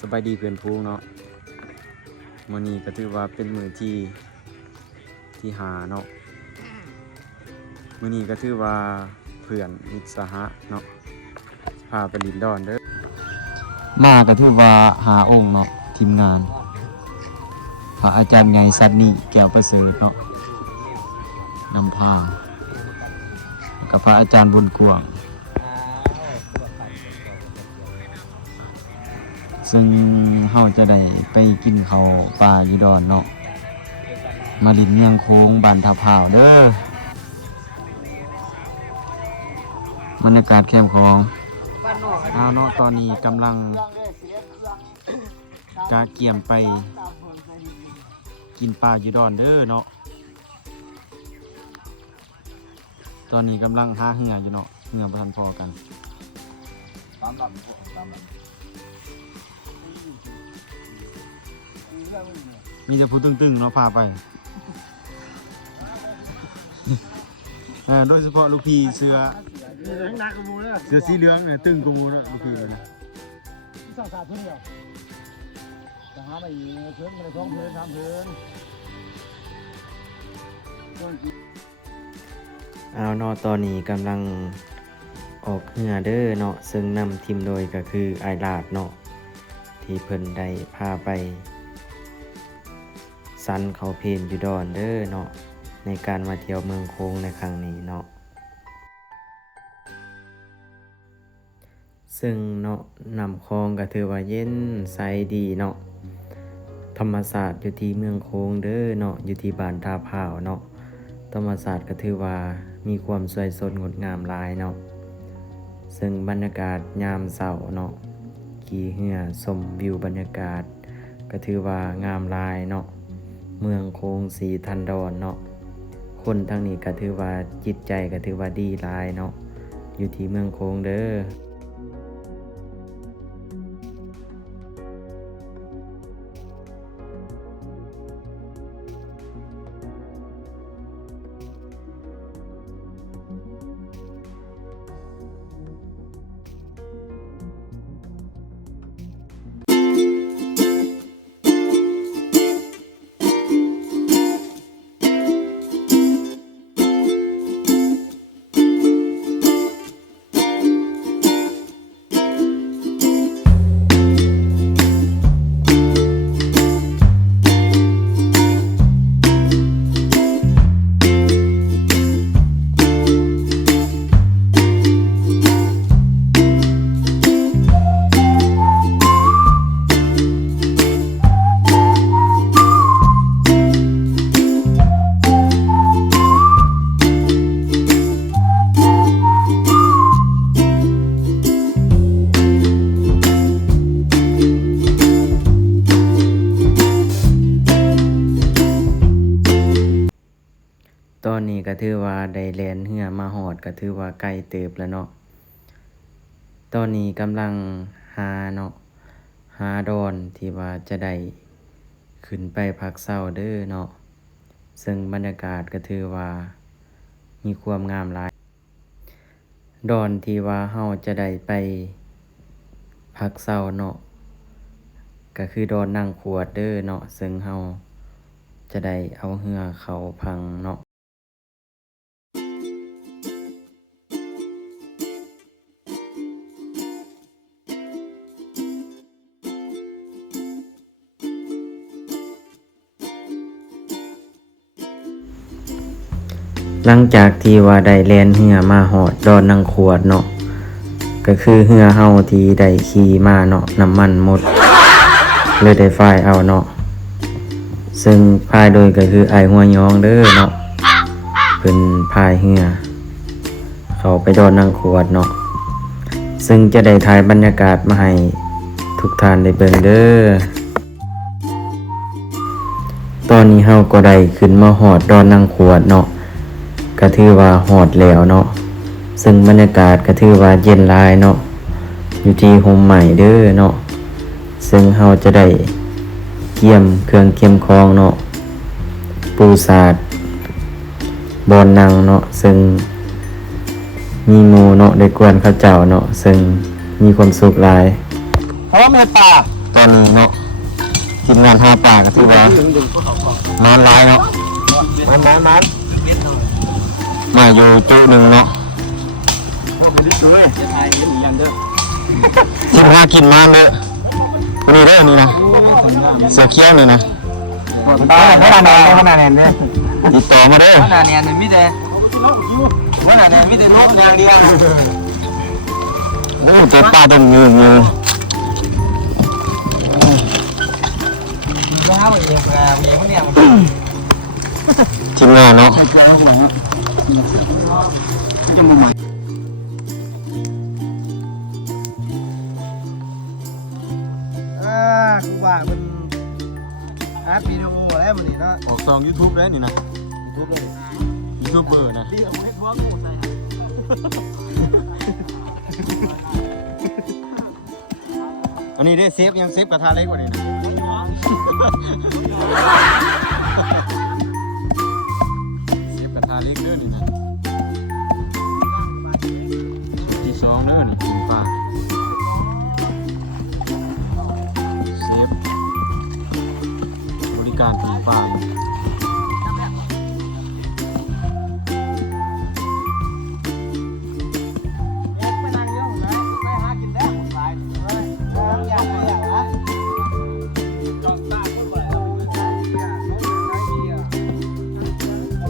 สบายดีเพื่อนพูงเนาะมื้อนี้ก็ถือว่าเป็นมื้อที่หาเนาะมื้อนี้ก็ถือว่าเพื่อนมิตรสหะเนาะพาไปลินดอนเด้อมาก็ถือว่าหาองค์เนาะทีมงานพระอาจารย์ไงสัตว์นี่แก้วประเสริฐเนาะนำพากับพระอาจารย์บุญกวางซึ่งเฮาจะได้ไปกินข้าวปลาอยู่ดอนเนาะมาลินเมืองโค้งบ้านท่าพร้าวเด้อบรรยากาศแคมป์ของเอาเนาะตอนนี้กำลังกาเกี่ยมไปกินปลาอยู่ดอนเด้อเนาะตอนนี้กำลังหาเหืออยู่เนาะเหือบ่ทันพอกันมีแต่ผู้ตึงๆเนาะพาไปโดยเฉพาะลูกพี่เสือสีเหลืองเนี่ยตึงกมูนะลูกพี่เลยนะสองสามเพื่อนเดียวจะหาไปอีกเพื่อนมาสองเพื่อนสามเพื่อนเอาเนาะตอนนี้กำลังออกเหือเด้อเนาะซึ่งนำทีมโดยก็คือไอลาดเนาะที่เพิ่นได้พาไปสันเขาเพนอยู่ดอนเด้อเนาะในการมาเที่ยวเมืองโค้งในครั้งนี้เนาะซึ่งเนาะนำคลองก็ถือว่าเย็นใสดีเนาะธรรมศาสตร์อยู่ที่เมืองโค้งเด้อเนาะอยู่ที่บ้านท่าพร้าวเนาะธรรมศาสตร์ก็ถือว่ามีความสวยสดงดงามหลายเนาะซึ่งบรรยากาศยามเช้าเนาะขี่เรือชมวิวบรรยากาศก็ถือว่างามหลายเนาะเมืองโค้งสีทันดอนเนาะคนทางนี้ก็ถือว่าจิตใจก็ถือว่าดีหลายเนาะอยู่ที่เมืองโค้งเด้อตอนนี้ก็ถือว่าได้แล่นเรือมาฮอดก็ถือว่าใกล้เติบแล้วเนาะตอนนี้กำลังหาเนาะหาดอนที่ว่าจะได้ขึ้นไปพักเช้าเด้อเนาะซึ่งบรรยากาศก็ถือว่ามีความงามหลายดอนที่ว่าเฮาจะได้ไปพักเช้าเนาะก็คือดอนนางขวดเด้อเนาะซึ่งเฮาจะได้เอาเรือเข้าพังเนาะหลังจากที่ว่าได้แล่นเรือมาฮอดดอนนางขวดเนาะก็คือเรือเฮาที่ได้ขี่มาเนาะน้ำมันหมดเลยได้ฝ่ายเอาเนาะซึ่งพายโดยก็คือไอ้หัวยองเด้อเนาะเป็นพายเรือเขาไปดอนนางขวดเนาะซึ่งจะได้ถ่ายบรรยากาศมาให้ทุกท่านได้เบิ่งเด้อตอนนี้เฮาก็ได้ขึ้นมาฮอดดอนนางขวดเนาะก็ถือว่าฮอดแล้วเนาะซึ่งบรรยากาศก็ถือว่าเย็นหลายเนาะอยู่ที่โฮมใหม่เด้อเนาะซึ่งเฮาจะได้เกี่ยมเครื่องเกี่ยมคองเนาะปูสาดบอนนังเนาะซึ่งมีหมู่เนาะได้กวนข้าวเจ้าเนาะซึ่งมีความสุขหลาย เพราะว่าเมตตา ต ตอนนี้เนาะทีมงานหาปลาก็ถือว่ามาหลายเนาะมาอยู่จุหนึ่งเนาะทีมงานกินมาเด้อวันนี้เด้อนี่นะเสือเขี้ยวเลยนะติดต่อมาเด้อ ขนาดเนี่ยมีแต่ขนาดเนี่ยมีแต่นกอย่างเดียว โอ้แต่ปลาต้องยืน ว้าวเองเมียคนเนี่ย ทีมงานเนาะ จะมาใหม่ คือว่ามันอัดวิดีโอแล้วมันนี่เนาะ ออกซอง YouTube ได้นี่นะ ทุบเลย ยูทูบเบอร์นะ ดีเอาไว้ท้องหมดเลย อันนี้ได้เซฟยังเซฟกระทะเล็กกว่านี้นะเซฟกระทะเล็กเด้อนี่นะที่สองเด้อนี่กินปลาเซฟบริการปีปลา